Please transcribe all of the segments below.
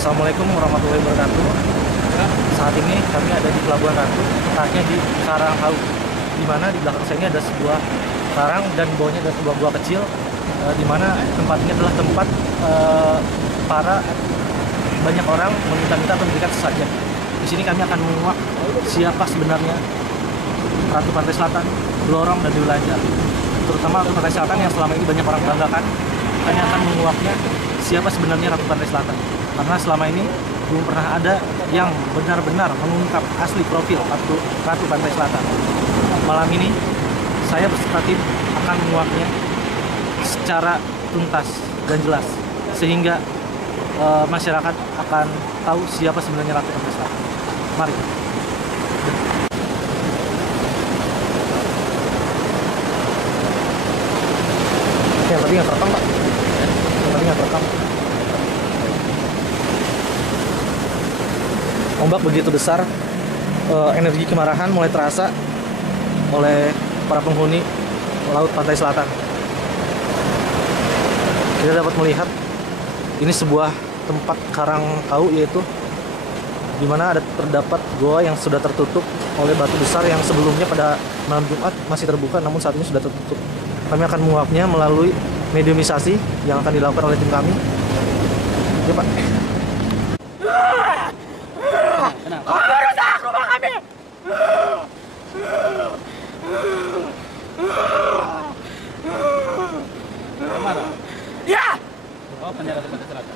Assalamualaikum warahmatullahi wabarakatuh. Saat ini kami ada di Pelabuhan Ratu, tepatnya di Karanghau, di mana di belakang saya ini ada sebuah karang dan di bawahnya ada sebuah gua kecil, di mana tempat ini adalah tempat para banyak orang meminta-minta atau memberikan sesajen. Di sini kami akan menguak siapa sebenarnya Ratu Pantai Selatan, Blorong, dan Dewi Lanjar. Terutama Ratu Pantai Selatan yang selama ini banyak orang banggakan. Kami akan menguaknya siapa sebenarnya Ratu Pantai Selatan. Karena selama ini belum pernah ada yang benar-benar mengungkap asli profil Ratu Pantai Selatan. Malam ini saya beserta tim akan menguaknya secara tuntas dan jelas, sehingga masyarakat akan tahu siapa sebenarnya Ratu Pantai Selatan. Mari. Yang tadi nggak terekam, Pak. Yang tadi nggak terekam. Ombak begitu besar, energi kemarahan mulai terasa oleh para penghuni laut pantai selatan. Kita dapat melihat ini sebuah tempat Karanghau, yaitu di mana terdapat goa yang sudah tertutup oleh batu besar yang sebelumnya pada malam Jumat masih terbuka, namun saat ini sudah tertutup. Kami akan menguaknya melalui mediumisasi yang akan dilakukan oleh tim kami. Ya, Pak. Kenapa? Merusak rumah kami! Kemana? Ya! Oh, penjara Pantai Selatan.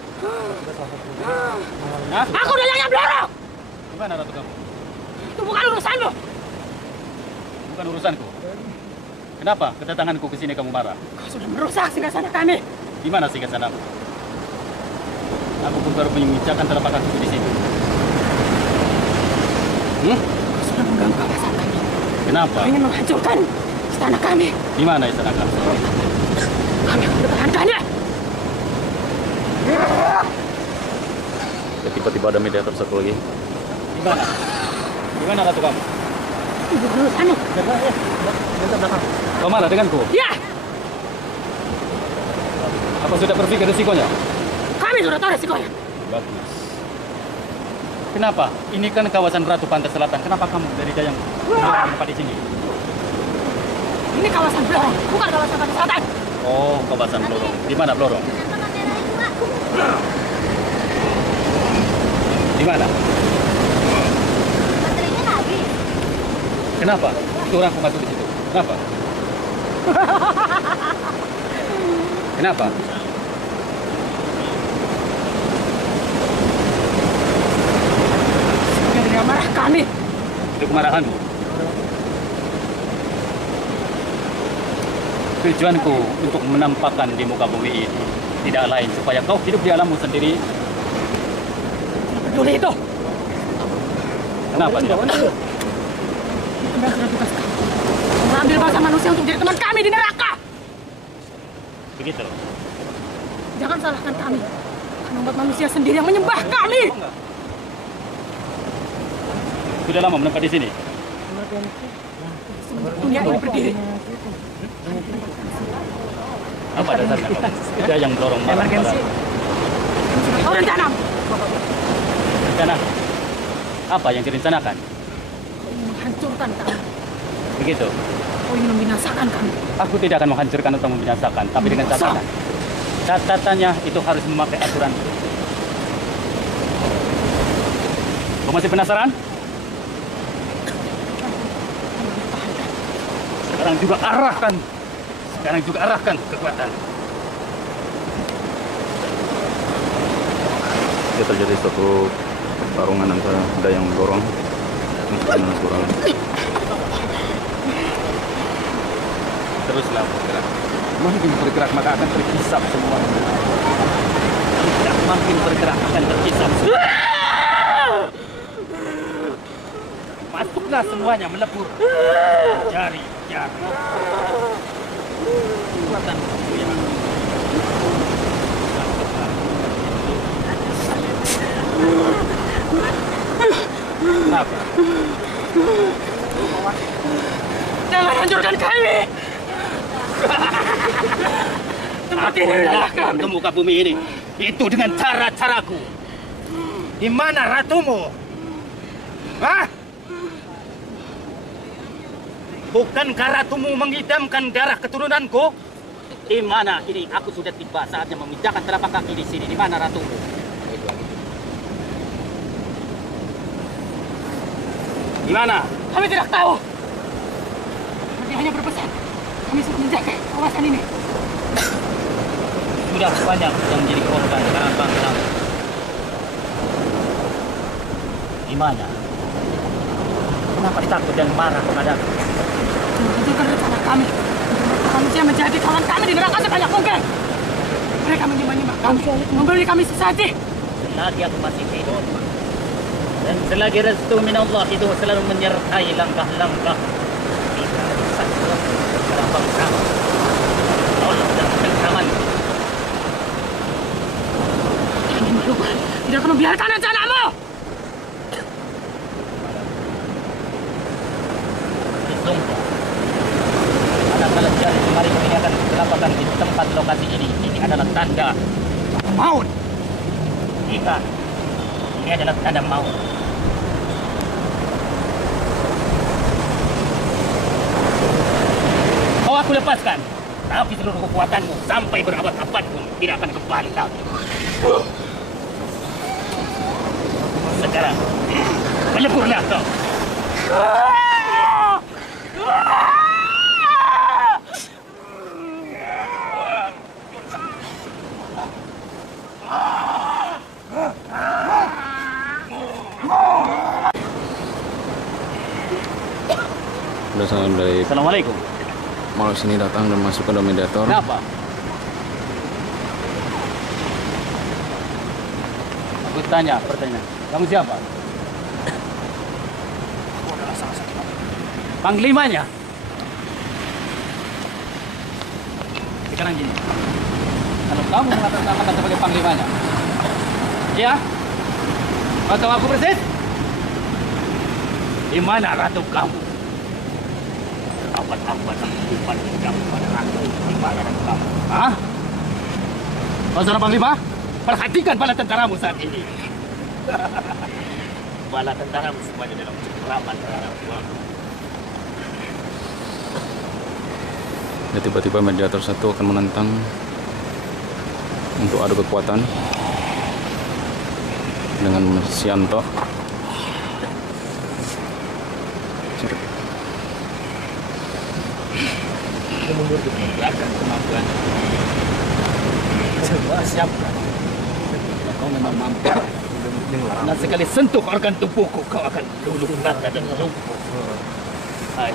Aku udah yang blorok! Gimana Ratu kamu? Itu bukan urusanmu! Bukan urusanku. Kenapa kedatanganku ke sini kamu marah? Kau sudah merusak singgasana kami! Di mana singgasanamu? Aku pun baru menginjakan telapak kakiku di sini. Kau sudah mengganggu kawasan kami. Kenapa? Kau ingin menghancurkan istana kami. Di mana istana kamu? Kami akan mempertahankannya. Ya, tiba-tiba ada media satu lagi. Di mana? Di mana Ratu kamu? Itu bukan urusanmu. Kau marah denganku? Ya! Apa sudah berpikir risikonya? Kami sudah tahu resikonya. Bagus. Kenapa? Ini kan kawasan Ratu Pantai Selatan. Kenapa kamu dari Dayang tempat di sini? Ini kawasan Blorong, bukan kawasan Pantai Selatan. Oh, kawasan Blorong. Di mana Blorong? Di mana? Kenapa? Itu orang masuk di situ. Kenapa? Kenapa? Dia marah kami. Itu kemarahanmu. Tujuanku untuk menampakkan di muka bumi ini tidak lain supaya kau hidup di alammu sendiri. Peduli itu. Kenapa tidak? Itu sudah tugas kami. Mengambil bangsa manusia untuk jadi teman kami di neraka. Begitu. Jangan salahkan kami. Karena umat manusia sendiri yang menyembah kami. Sudah lama menetap di sini. Dunia ini berdiri. Apa dasarnya kamu? Tidak yang dorong marah-marah. Kau rencana. Rencana? Apa yang direncanakan? Kau ingin menghancurkan kami. Begitu. Kau ingin membinasakan kami. Aku tidak akan menghancurkan atau membinasakan, tapi dengan catatan. Catatannya itu harus memakai aturan. Kau masih penasaran? Sekarang juga arahkan kekuatan. Ya, terjadi suatu pertarungan antara Dayang Blorong dengan Surang. Teruslah bergerak. Makin bergerak maka akan terhisap semua. Tidak makin bergerak akan terhisap semua. Masuklah semuanya melebur. Jari. Kekuatan yang Kenapa? Jangan hancurkan kami. Tempat ini adalah kami. Ke muka bumi ini itu dengan cara-caraku. Di mana ratumu? Hah? Bukankah ratumu mengidamkan darah keturunanku? Di mana ini? Aku sudah tiba saatnya memindahkan telapak kaki di sini. Di mana ratumu? Di mana? Kami tidak tahu. Kami hanya berpesan. Kami sudah menjaga kawasan ini. Sudah banyak yang menjadi korban karena bangsa. Di mana? Kenapa ditakut dan marah kepadaku? Menunjukkan rencana kami. Manusia menjadi kawan kami di neraka sebanyak mungkin. Mereka menyembah kami, memberi kami sesaji. Selagi aku masih hidup dan selagi restu min Allah itu selalu menyertai langkah-langkah kita satu dalam bangsa. Allah dan ketentraman. Kami merubah, tidak akan membiarkan rencanamu. Disumpah. Manakala jari kemarin ini akan dilakukan di tempat lokasi ini. Ini adalah tanda maut. Jika ini adalah tanda maut. Kau aku lepaskan, tapi seluruh kekuatanmu sampai berabad-abad pun tidak akan kembali lagi. Sekarang, meleburlah kau. Berdasarkan dari Assalamualaikum. malu sini datang dan masuk ke Dominator. Kenapa? Aku tanya pertanyaan. Kamu siapa? Aku adalah salah satu Panglimanya. Sekarang gini. Kalau kamu mengatakan sebagai panglimanya, ya? Kau tahu aku persis? Di mana ratu kamu? Abad-abad kehidupan kamu pada ratu. Di mana ratu kamu? Hah? Kau seorang panglima? Perhatikan bala tentaramu saat ini. Bala tentaramu semuanya dalam cengkraman terhadap tuanmu. Ya, tiba-tiba mediator satu akan menentang untuk adu kekuatan dengan Sianto. Biarkan kemampuan. Semua siap. Kau memang mampu. Dan sekali sentuh organ tubuhku, kau akan luluh rata dan lumpuh. Hai.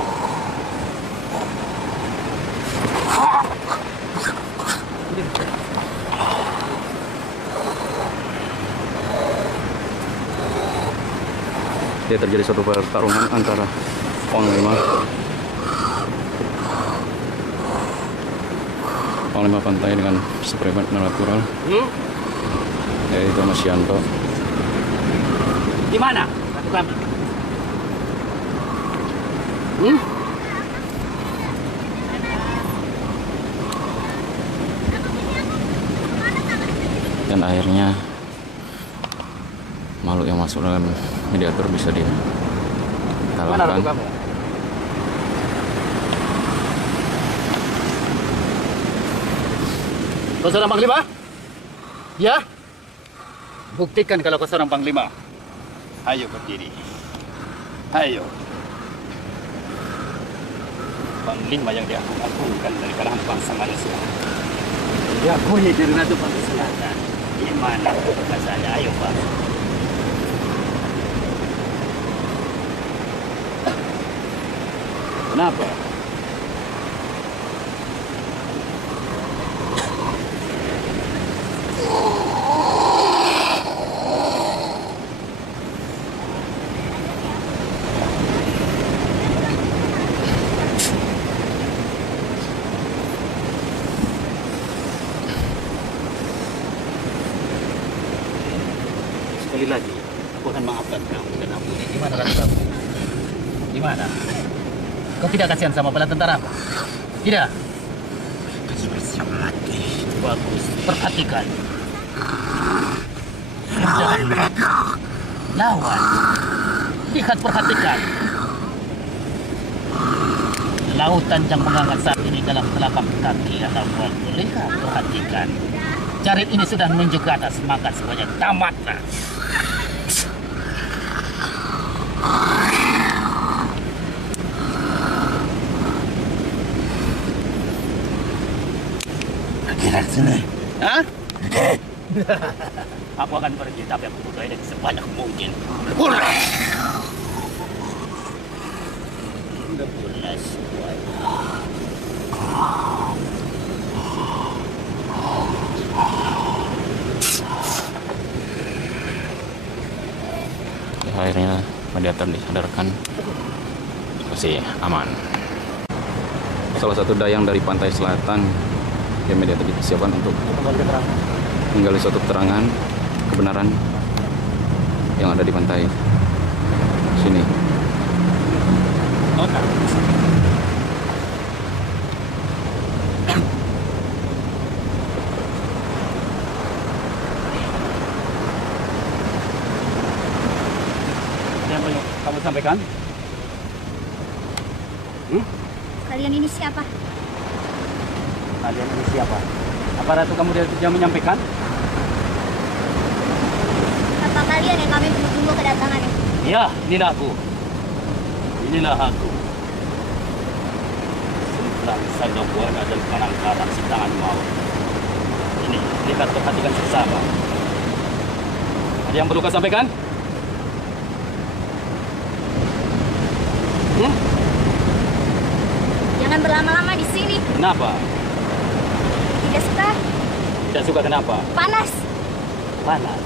Ya, terjadi suatu pertarungan antara Panglima Pantai dengan Supreme Natural, yaitu Mas Yanto. Di mana ratu kami? Dan akhirnya makhluk yang masuk dengan mediator bisa Mana ratu dikalahkan. kamu? Kau seorang panglima? Ya? Buktikan kalau kau seorang panglima. Ayo berdiri. Ayo. Panglima yang diagung-agungkan dari kalangan bangsa manusia. Diakui dari Ratu Pantai Selatan. Di mana kebebasannya? Ayo, Pak. Kenapa? Sekali lagi, aku akan maafkan kamu dan ampuni. Di mana ratu kamu? Di mana? Kau tidak kasihan sama bala tentara? Tidak? Sudah siap mati. Bagus, perhatikan. Lawan. Lihat, perhatikan. Lautan yang menghangat saat ini dalam telapak kaki Anamwal. Lihat, perhatikan. Jarit ini sudah menunjuk ke atas, maka semuanya tamatlah. Kira sini. Hah? Aku akan pergi, tapi aku butuh energi sebanyak mungkin. Belas. Akhirnya Mediator disadarkan, masih aman. Salah satu dayang dari pantai selatan yang Mediator dipersiapkan untuk menggali suatu keterangan kebenaran yang ada di pantai sini. Yang perlu kamu sampaikan? Kalian ini siapa? Kalian ini siapa? Apa Ratu kamu tidak menyampaikan? Apa kalian yang kami tunggu kedatangannya? Ya, inilah aku. Inilah aku. Sentang saja buana dan penangkaran si tangan maut. Ini, lihat, perhatikan bersama. Ada yang perlu kau sampaikan? Jangan berlama-lama di sini. Kenapa? Tidak suka. Tidak suka kenapa? Panas. Panas.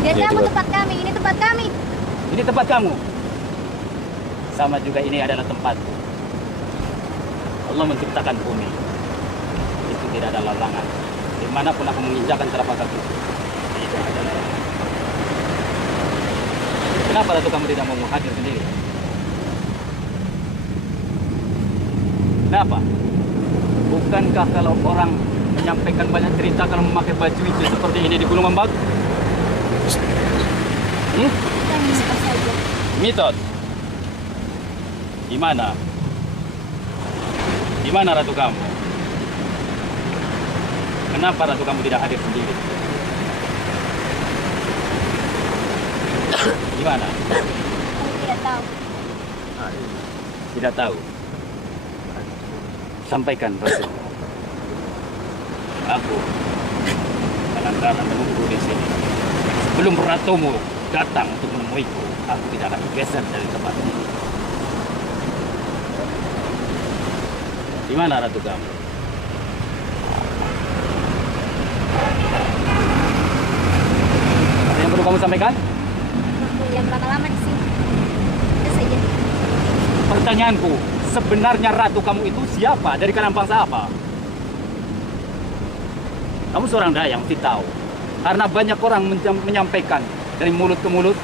Lihat Ya, kamu coba. tempat kami. Ini tempat kami. Ini tempat kamu. Sama juga ini adalah tempatku. Allah menciptakan bumi. Itu tidak ada larangan. Dimanapun aku menginjakan telapak kaki, tidak ada larangan. Kenapa Ratu kamu tidak mau hadir sendiri? Kenapa? Bukankah kalau orang menyampaikan banyak cerita kalau memakai baju hijau seperti ini di Gunung Membak? Kami suka saja. Mitos. Di mana? Di mana Ratu kamu? Kenapa Ratu kamu tidak hadir sendiri? Di mana? Kami tidak tahu. Tidak tahu. Sampaikan Ratu. Aku kadang-kadang menunggu di sini. Sebelum ratumu datang untuk menemuiku, aku tidak akan geser dari tempat ini. Di mana Ratu kamu? Ada yang perlu kamu sampaikan? Yang lama-lama di sini. Itu saja. Pertanyaanku, sebenarnya Ratu kamu itu siapa? Dari kalangan bangsa apa? Kamu seorang dayang, mesti tahu. Karena banyak orang menyampaikan dari mulut ke mulut,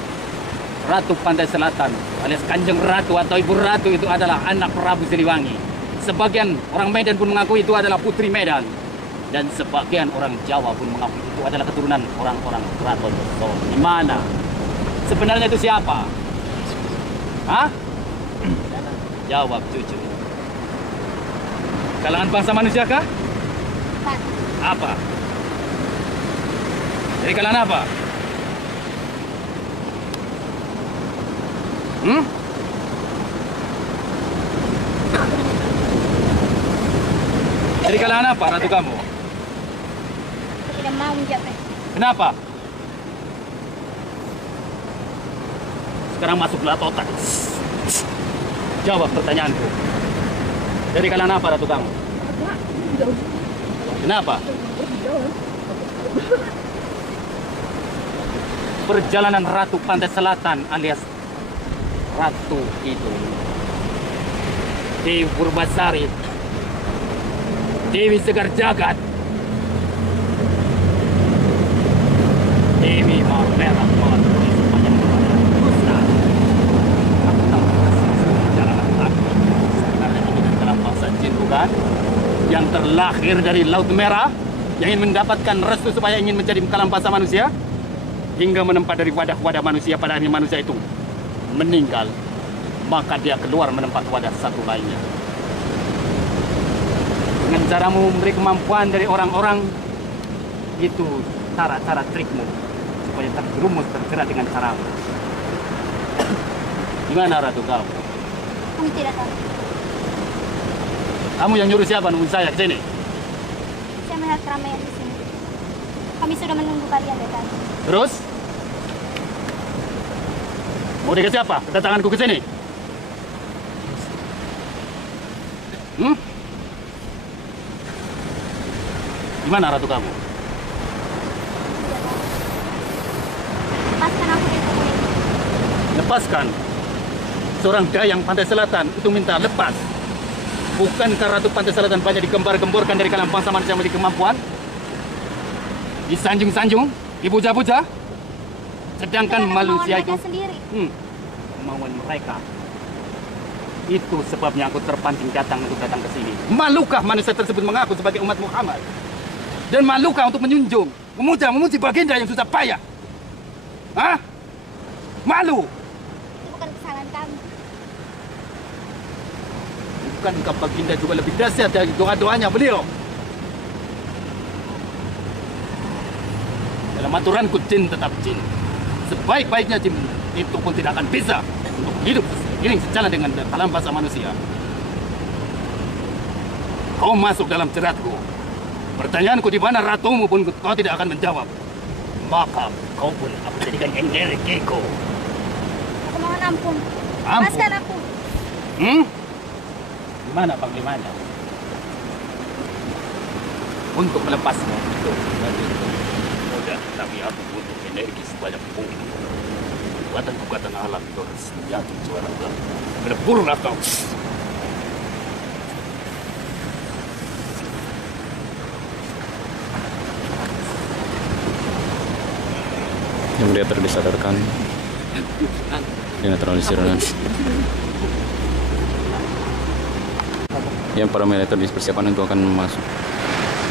Ratu Pantai Selatan alias Kanjeng Ratu atau Ibu Ratu itu adalah anak Prabu Siliwangi. Sebagian orang Medan pun mengaku itu adalah Putri Medan. Dan sebagian orang Jawa pun mengaku itu adalah keturunan orang-orang Keraton Solo. Di mana? Sebenarnya itu siapa? Hah? Jawab jujur. Kalangan bangsa manusia kah? Pak, Apa? Dari kalangan apa? Dari kalangan apa Ratu kamu? aku tidak mau menjawabnya. Kenapa? Sekarang masuklah ke otak. Jawab pertanyaanku. Dari kalangan apa Ratu kamu? Kenapa? Perjalanan Ratu Pantai Selatan alias Ratu itu Dewi Purbasari, Dewi Segar Jagat, Dewi Mawar Merah Mawar sepanjang dosa. Aku tahu perjalanan aku sebenarnya ini adalah bangsa jin bukan? Yang terlahir dari Laut Merah. yang ingin mendapatkan restu supaya ingin menjadi kalampasa manusia, hingga menempat dari wadah-wadah manusia pada akhirnya manusia itu meninggal, maka dia keluar menempat wadah satu lainnya. Dengan caramu memberi kemampuan dari orang-orang, itu cara-cara trikmu supaya terjerumus terjerat dengan caramu. Gimana Ratu kau? Kami tidak tahu. Kamu yang nyuruh siapa nunggu saya ke sini? Saya melihat keramaian di sini. Kami sudah menunggu kalian dari tadi. Terus? Mau dikasih apa? Kedatanganku ke sini? Gimana Ratu kamu? Lepaskan aku dari tubuh ini. Lepaskan. Seorang dayang pantai selatan itu minta lepas. Bukankah Ratu Pantai Selatan banyak digembar-gemborkan dari kalangan bangsa manusia yang memiliki kemampuan? Disanjung-sanjung, dipuja-puja. Sedangkan manusia itu sendiri. kemauan mereka. Itu sebabnya aku terpancing datang ke sini. Malukah manusia tersebut mengaku sebagai umat Muhammad? Dan malukah untuk memuji baginda yang susah payah? Hah? Malu? Itu bukan kesalahan kami. Bukankah baginda juga lebih dahsyat dari doa-doanya beliau? Dalam aturanku, jin tetap jin. Sebaik-baiknya jin itu pun tidak akan bisa untuk hidup seiring sejalan dengan alam bahasa manusia. Kau masuk dalam jeratku. Pertanyaanku di mana ratumu pun kau tidak akan menjawab. Maka kau pun aku jadikan energiku. Aku mohon ampun. Ampun? Lepaskan aku. Gimana Panglimanya? Untuk melepasmu itu mudah, tapi aku butuh energi sebanyak mungkin. Kekuatan-kekuatan alam itu harus menyatu suara gelar. Berburlah kau. Yang dia terdisadarkan. Dinetralisir. Yang para militer dipersiapkan untuk akan masuk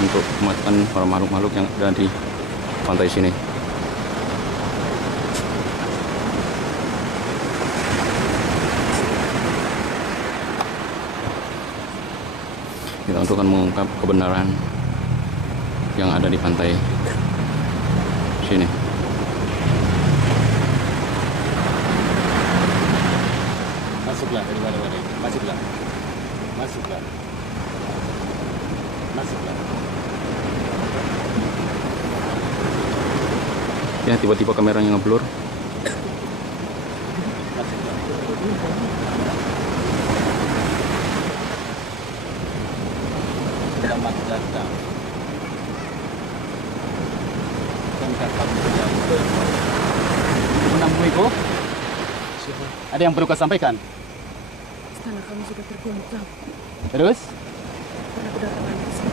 untuk mematikan para makhluk-makhluk yang ada di pantai sini. Kita untuk akan mengungkap kebenaran yang ada di pantai sini. Masuklah dari mana-mana. Masuklah. Masuklah. Masuklah. Ya, tiba-tiba kameranya ngeblur. Selamat datang. Menemuiku? Ada yang perlu kau sampaikan? Istana kami sudah terguncang. Terus? Karena kedatangan ke sini.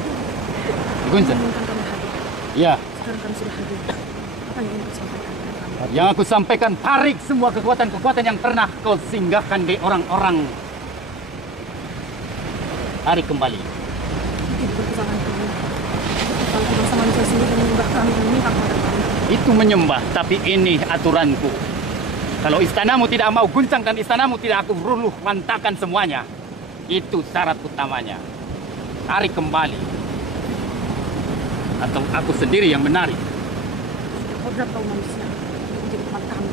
Guncang? Menginginkan kami hadir. Iya. Sekarang kami sudah hadir. Apa yang ingin kau sampaikan kepada kami? Yang aku sampaikan, tarik semua kekuatan-kekuatan yang pernah kau singgahkan di orang-orang. Tarik kembali. Itu bukan kesalahan kami. Kalau bangsa manusia sendiri menyembah kami, meminta kepada kami. Itu menyembah, tapi ini aturanku. Kalau istanamu tidak mau guncang dan istanamu tidak aku runtuh lantakan semuanya. Itu syarat utamanya. Tarik kembali. Atau aku sendiri yang menarik. Kodrat kaum manusia menjadi tempat kami.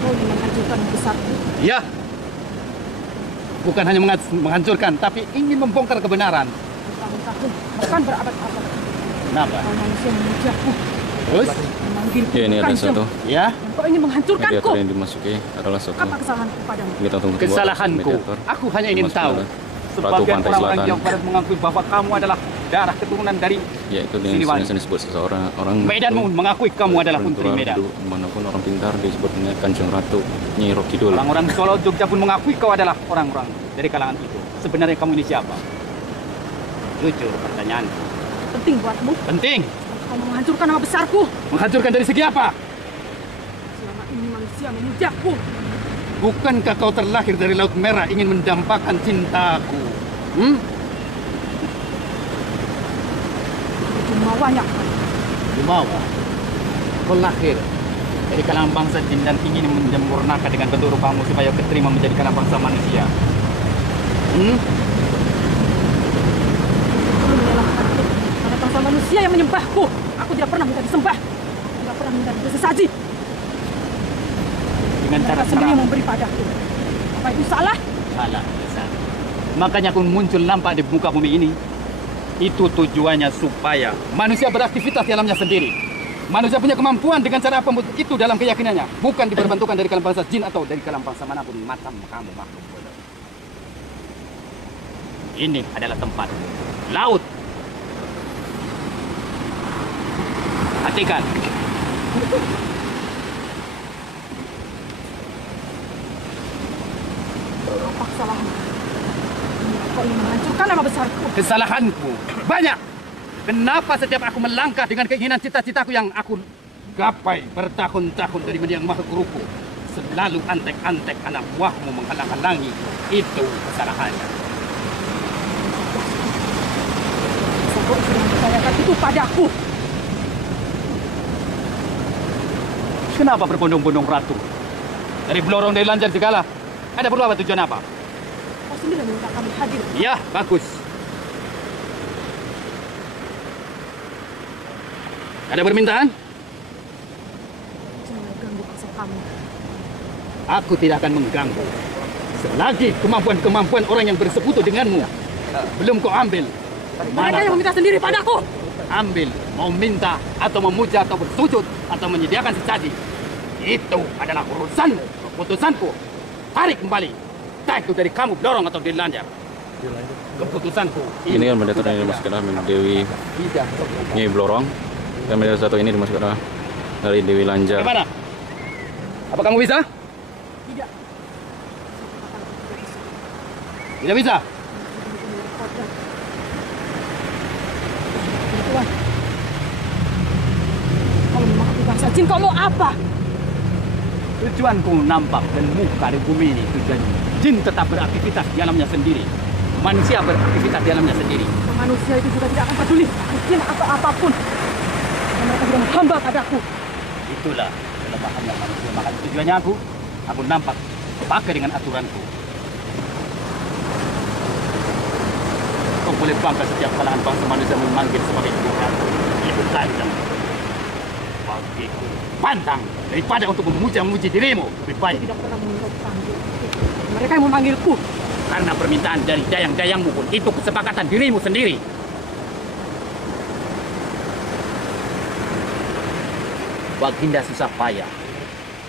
Kau ingin menghancurkan besarku. Ya. Bukan hanya menghancurkan, tapi ingin membongkar kebenaran. Bertahun-tahun, bahkan berabad-abad. Kenapa? Kau manusia memujaku. Terus? Memanggilku Ya, ini ada Kanjeng. satu. Ya. Dan kau ingin Media menghancurkanku. yang dimasuki adalah satu. Apa kesalahanku padamu? Kita tunggu Kesalahanku. Aku hanya ingin tahu. Sebagian Pantai orang-orang Selatan. Jawa Barat mengakui bahwa kamu adalah darah keturunan dari Yaitu Siliwangi. dengan disebut seseorang orang Medanmu mengakui kamu adalah orang Putri tua, Medan. Manapun orang pintar disebut dengan Kanjeng Ratu Nyi Roh Kidul. Orang-orang Solo Jogja pun mengakui kau adalah orang-orang dari kalangan itu. Sebenarnya kamu ini siapa? Jujur pertanyaan. Penting buatmu. Penting. Kau menghancurkan nama besarku. Menghancurkan dari segi apa? Selama ini manusia memujaku. Bukankah kau terlahir dari Laut Merah ingin mendampakkan cintaku? Jumawanya. Jumawa, kau lahir dari kalangan bangsa jin dan ingin menyempurnakan dengan bentuk rupamu supaya keterima menjadi kalangan bangsa manusia. Karena bangsa manusia yang menyembahku. Aku tidak pernah minta disembah. Tidak pernah minta sesaji. Dengan cara sendiri yang memberi padaku. Apa itu salah? Salah. Makanya aku muncul nampak di muka bumi ini. Itu tujuannya supaya manusia beraktivitas di alamnya sendiri. Manusia punya kemampuan dengan cara apa itu dalam keyakinannya. Bukan diperbantukan dari kalangan bangsa jin atau dari kalangan bangsa manapun macam kamu makhluk bodoh. Ini adalah tempat laut. Perhatikan. Apa kesalahanku? Kau ingin menghancurkan nama besarku. Kesalahanku banyak. Kenapa setiap aku melangkah dengan keinginan cita-citaku yang aku gapai bertahun-tahun dari mendiang makhluk ruku, selalu antek-antek anak buahmu menghalang-halangi. Itu kesalahannya. Kau sudah mempercayakan itu padaku. Kenapa berbondong-bondong ratu? Dari Blorong dari Lanjar segala. Ada perlu apa, tujuan apa? Kau sendiri meminta kami hadir. Ya, bagus. Ada permintaan? Jangan ganggu bangsa kami. Aku tidak akan mengganggu. Selagi kemampuan-kemampuan orang yang bersekutu denganmu belum kau ambil. Mereka yang meminta sendiri padaku. Ambil, mau minta atau memuja atau bersujud atau menyediakan sesaji. Itu adalah urusanmu, keputusanku. Tarik kembali. Entah itu dari kamu Blorong atau dari Lanjar. Keputusanku. Ini kan benda yang dimasukkan dalam Dewi Nyai Blorong. Dan benda satu ini dimasukkan dari Dewi Lanjar. Bagaimana? Apa kamu bisa? Tidak. Tidak bisa? Tuan. Kalau memang aku bangsa jin, kau mau apa? Tujuanku nampak dan muka di bumi ini tujuannya. Jin tetap beraktivitas di alamnya sendiri. Manusia beraktivitas di alamnya sendiri. Manusia itu juga tidak akan peduli jin atau apapun. Karena mereka sudah menghamba padaku. Itulah kelemahannya manusia. Maka tujuannya aku nampak pakai dengan aturanku. Kau boleh bangga setiap kalangan bangsa manusia memanggil sebagai ibu ratu. Ibu tajam. Bagiku pantang daripada untuk memuji dirimu. Lebih baik. Tidak pernah memanggil. Mereka yang memanggilku. Karena permintaan dari dayang-dayangmu pun itu kesepakatan dirimu sendiri. Baginda susah payah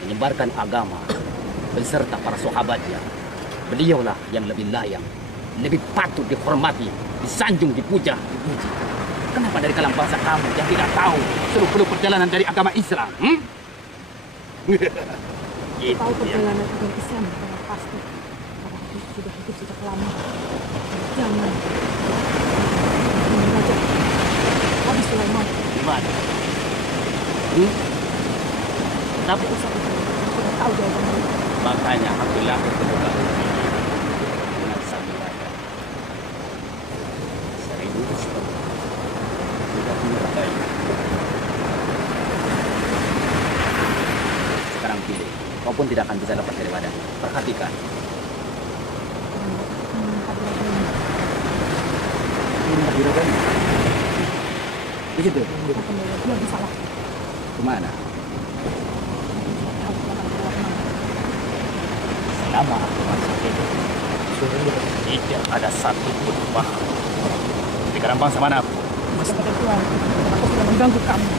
menyebarkan agama beserta para sahabatnya. Beliaulah yang lebih layak, lebih patut dihormati, disanjung, dipuja, dipuji. Kenapa dari kalangan bangsa kamu yang tidak tahu seluk-beluk perjalanan dari agama Islam? Tahu perjalanan agama Islam dengan pasti. Karena aku sudah hidup sejak lama. Jangan. Raja Nabi Sulaiman. Gimana? Tapi Aku sudah tahu jawabannya. makanya aku lahir ke muka bumi dengan satu raja. 1000 tahun. Tidak menyertai. Sekarang pilih. Kau pun tidak akan bisa lepas dari badan. Perhatikan. Begitu. Dia bisa lah. Kemana? Selama aku masih hidup, tidak ada satu pun paham di kalangan bangsa manapun. Masa kata Tuhan, aku sudah mengganggu kamu.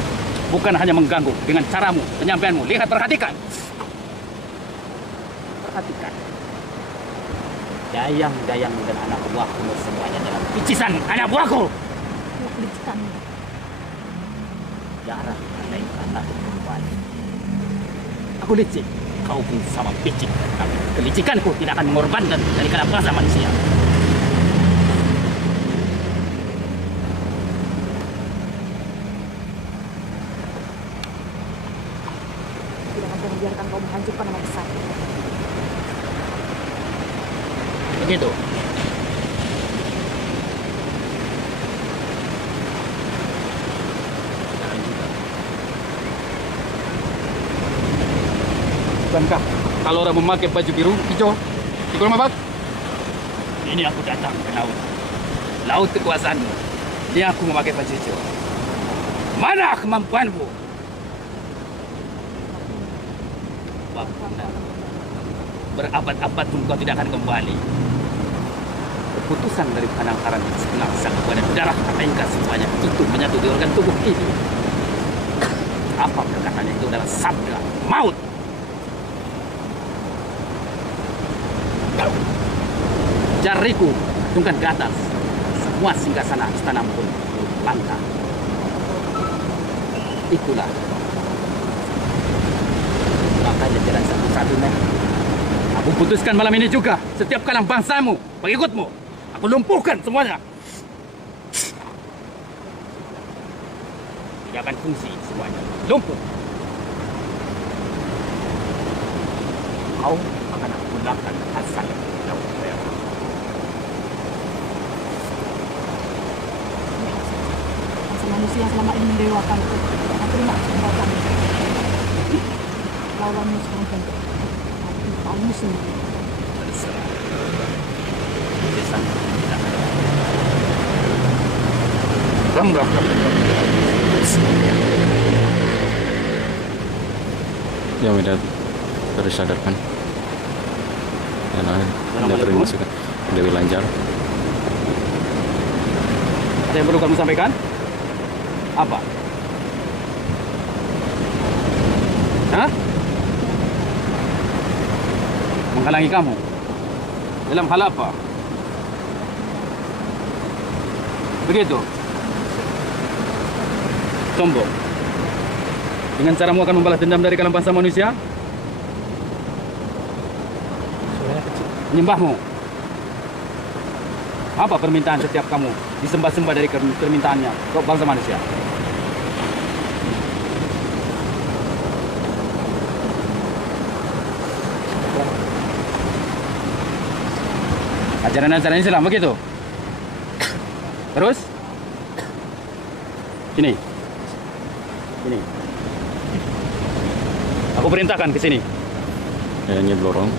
Bukan hanya mengganggu dengan caramu, penyampaianmu. Lihat, perhatikan. Perhatikan. Dayang-dayang dan anak buahku semuanya dalam picisan anak buahku. Kelicikan. Jarang andaikan aku kembali. Aku licik, kau pun sama licik. Tapi kelicikanku tidak akan mengorbankan dari kalangan bangsa manusia. Tidak akan membiarkan kau menghancurkan nama besar. begitu? Jangan juga. Bukankah kalau orang memakai baju biru, hijau, ikut mabak? Ini aku datang ke laut. Laut kekuasaanmu. Ini aku memakai baju hijau. Mana kemampuanmu? Berabad-abad pun kau tidak akan kembali. Keputusan dari penangkaran langsung kepada darah engkau semuanya itu menyatu di organ tubuh ini. Apa perkataannya itu adalah sabda maut. Jariku tungkan ke atas. Semua singgasana istana pun langkah. Itulah. Makanya jalan satu-satunya. Aku putuskan malam ini juga. Setiap kalang bangsamu, pengikutmu, aku lumpuhkan semuanya. Tidak akan fungsi semuanya. Lumpuh. Kau akan aku gunakan asal laut merah. Bangsa manusia selama ini mendewakan itu. Akan terima kesempatan. Lawanmu sekarang ganti. Kamu sendiri. Terserah. Kesan tidak ada. Rambak. Ya udah tersadarkan. Karena tidak termasukkan Dewi Lanjar. Ada yang perlu kamu sampaikan? Apa? Hah? Menghalangi kamu? Dalam hal apa? Begitu? Sombong. Dengan caramu akan membalas dendam dari kalangan bangsa manusia? Suaranya kecil. Menyembahmu. Apa permintaan setiap kamu disembah-sembah dari permintaannya ke bangsa manusia? Ajaran-ajaran Islam begitu? Terus? Sini. Sini. Aku perintahkan ke sini. Kayaknya lorong.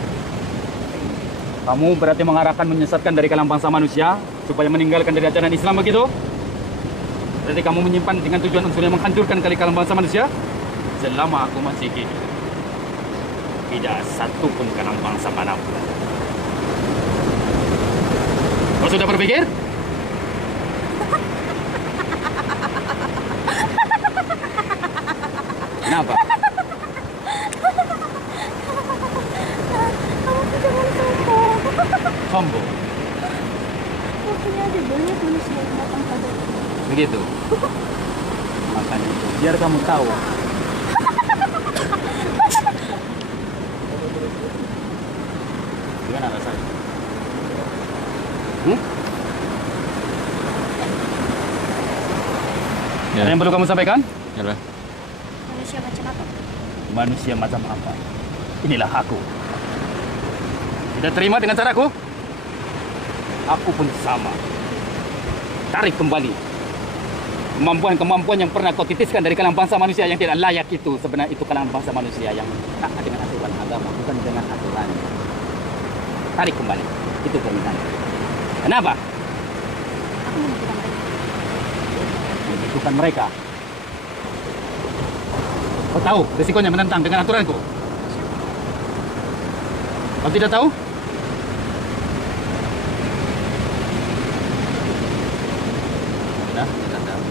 Kamu berarti mengarahkan menyesatkan dari kalangan bangsa manusia supaya meninggalkan dari ajaran Islam begitu? Berarti kamu menyimpan dengan tujuan unsur yang menghancurkan kalangan bangsa manusia? Selama aku masih hidup, tidak satu pun kalangan bangsa manapun. Kau sudah berpikir? Kenapa? Sombong. Mungkin ada banyak manusia yang datang pada Begitu. Makanya itu, biar kamu tahu. Gimana rasanya? Ya, Ada yang perlu kamu sampaikan? yalah. manusia macam apa? Manusia macam apa? Inilah aku. Tidak terima dengan caraku? Aku pun sama. Tarik kembali kemampuan-kemampuan yang pernah kau titiskan dari kalangan bangsa manusia yang tidak layak itu. Sebenarnya itu kalangan bangsa manusia yang taat dengan aturan agama, bukan dengan aturan. Tarik kembali. Itu permintaan. Kenapa? Aku membutuhkan mereka. Membutuhkan mereka. Kau tahu risikonya menentang dengan aturanku? Kau tidak tahu? Sudah, tidak tahu.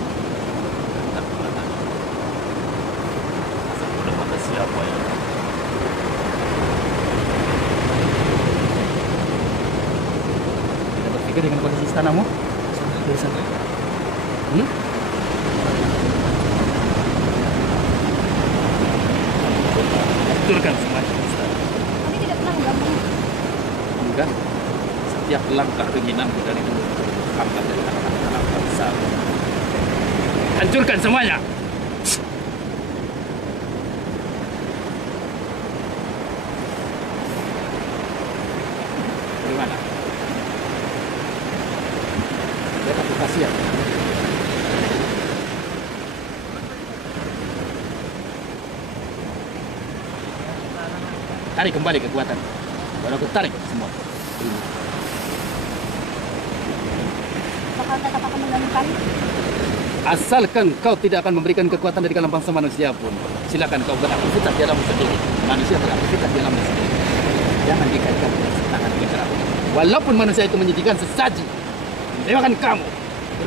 Tak mengatakan. Asal bodoh mata siapa ya? Tidak berpikir dengan kondisi istanamu? Dari sana. Hancurkan semuanya istana. Kami tidak pernah mengganggu. Enggak. Setiap langkah keinginanmu dari dulu hambat dari anak-anak bangsa. Hancurkan semuanya. Bagaimana? Siap. Tarik kembali kekuatan. Baru aku tarik semua. Bakal tetap akan mengganggu kami. Asalkan kau tidak akan memberikan kekuatan dari kalangan bangsa manusia pun, silakan kau beraktivitas di alammu sendiri. Manusia beraktivitas di alamnya sendiri. Jangan dikaitkan dengan tangan bicara. Walaupun manusia itu menjadikan sesaji, mendewakan kamu,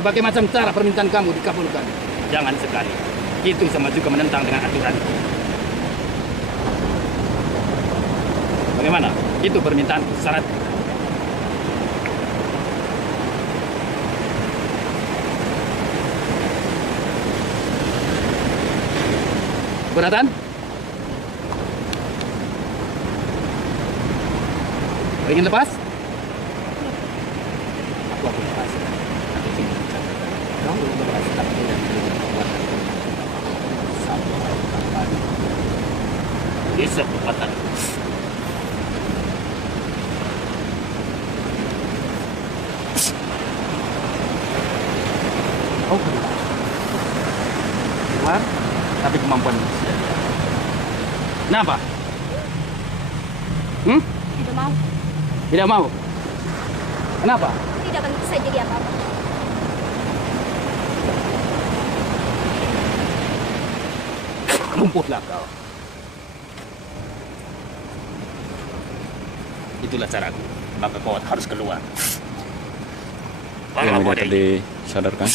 berbagai macam cara permintaan kamu dikabulkan. Jangan sekali. Itu sama juga menentang dengan aturan. Bagaimana? Itu permintaan syarat. Keberatan? Ingin lepas? Aku akan lepas. Aku ingin lepas. Kau ingin lepas, tapi tidak ingin kekuatan. Sampai kapan? Bisa kekuatan. Kau keluar. Keluar, tapi kemampuan manusia. Kenapa? Tidak mau. Tidak mau? Kenapa? Tidak akan bisa jadi apa-apa. Lumpuhlah kau. Itulah caraku. Maka kau harus keluar. Yang tidak tadi sadarkan.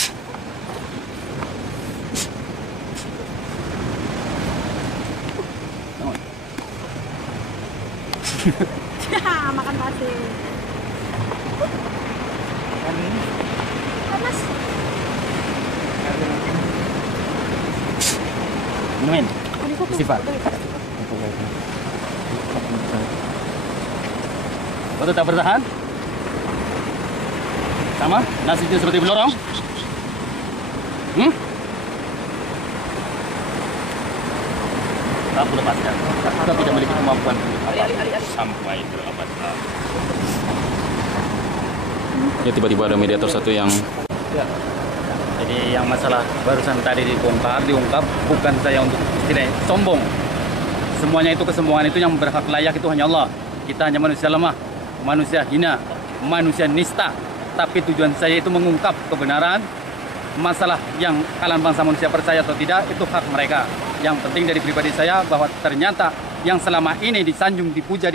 Makan pasir. Panas. Minumin. Sifat. Kau tetap bertahan? Sama? Nasibnya seperti belorong? Aku lepaskan. Kau tidak memiliki kemampuan sampai berabad. Ya tiba-tiba ada mediator satu yang Ya. Jadi yang masalah barusan tadi diungkap bukan saya untuk istilahnya sombong. Semuanya itu kesombongan itu yang berhak layak itu hanya Allah. Kita hanya manusia lemah, manusia hina, manusia nista. Tapi tujuan saya itu mengungkap kebenaran. Masalah yang kalangan bangsa manusia percaya atau tidak itu hak mereka. Yang penting dari pribadi saya bahwa ternyata yang selama ini disanjung, dipuji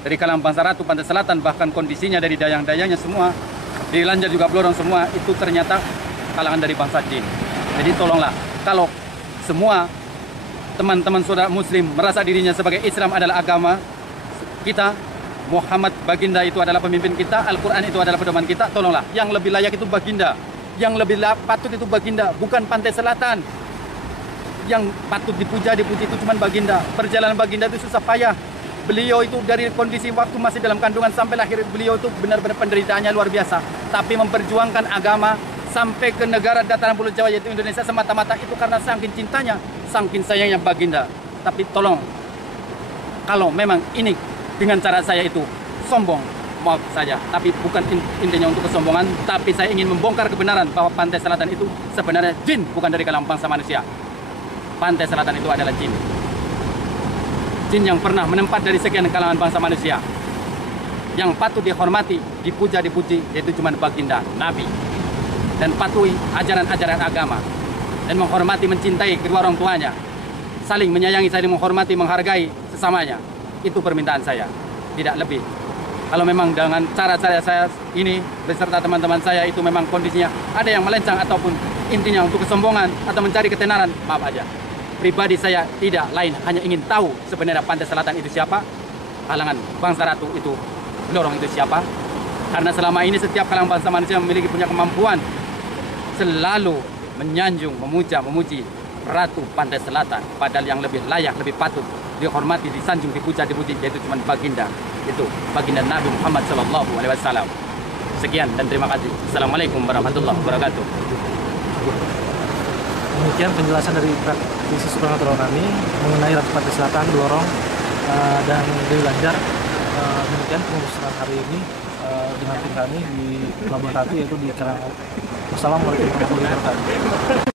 dari kalangan bangsa Ratu Pantai Selatan, bahkan kondisinya dari dayang-dayangnya semua, di Lanjar juga Blorong semua, itu ternyata kalangan dari bangsa jin. Jadi tolonglah, kalau semua teman-teman saudara muslim merasa dirinya sebagai Islam adalah agama kita, Muhammad baginda itu adalah pemimpin kita, Al-Quran itu adalah pedoman kita, tolonglah, yang lebih layak itu baginda. Yang lebih patut itu baginda, bukan Pantai Selatan. Yang patut dipuja itu cuma baginda. Perjalanan baginda itu susah payah. Beliau itu dari kondisi waktu masih dalam kandungan sampai lahir, beliau itu benar-benar penderitaannya luar biasa. Tapi memperjuangkan agama sampai ke negara dataran pulau Jawa yaitu Indonesia semata-mata itu karena saking cintanya, saking sayangnya baginda. Tapi tolong, kalau memang ini dengan cara saya itu sombong, maaf saja, tapi bukan intinya untuk kesombongan, tapi saya ingin membongkar kebenaran bahwa Pantai Selatan itu sebenarnya jin, bukan dari kalangan bangsa manusia. Pantai Selatan itu adalah jin. Jin yang pernah menempat dari sekian kalangan bangsa manusia. Yang patut dihormati, dipuji, yaitu cuma baginda, Nabi. Dan patuhi ajaran-ajaran agama. Dan menghormati, mencintai kedua orang tuanya. Saling menyayangi, saling menghormati, menghargai sesamanya. Itu permintaan saya, tidak lebih. Kalau memang dengan cara-cara saya ini beserta teman-teman saya itu memang kondisinya ada yang melencang ataupun intinya untuk kesombongan atau mencari ketenaran, maaf aja. Pribadi saya tidak lain, hanya ingin tahu sebenarnya Pantai Selatan itu siapa, kalangan bangsa Ratu itu, Blorong itu siapa. Karena selama ini setiap kalangan bangsa manusia punya kemampuan selalu menyanjung, memuji Ratu Pantai Selatan. Padahal yang lebih layak, lebih patut dihormati, disanjung, dipuja, dipuji, yaitu cuma baginda. Itu baginda Nabi Muhammad SAW. Sekian dan terima kasih. Assalamualaikum warahmatullahi wabarakatuh. Demikian penjelasan dari praktisi supernatural kami mengenai Ratu Pantai Selatan, Blorong, dan Dewi Lanjar. Demikian pengurusan hari ini dengan tim kami di Pelabuhan Ratu, yaitu di Karang Wassalamualaikum warahmatullahi wabarakatuh.